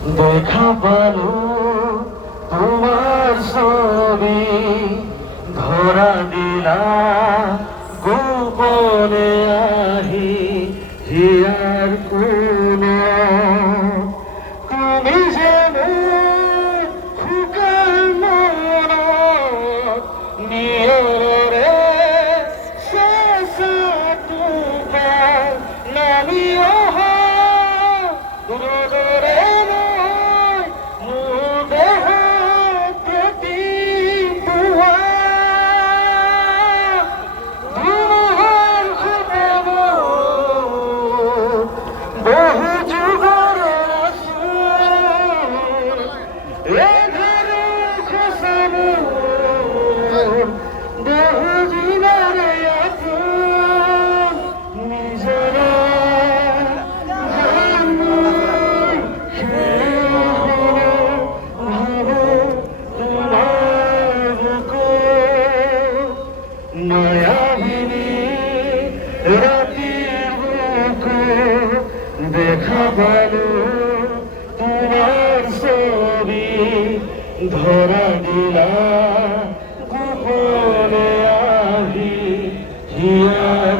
দেখা পালো তোমার ছবি, ধরা দিলা গোপনে আহি হিয়ার কোন। তুমি যেন ফুকার মন নিয়রে শেষা তুকার নামিও দূরে দেখা পালো তোমার ছবি, ধরা দিলা গোপনে আহি হিয়ার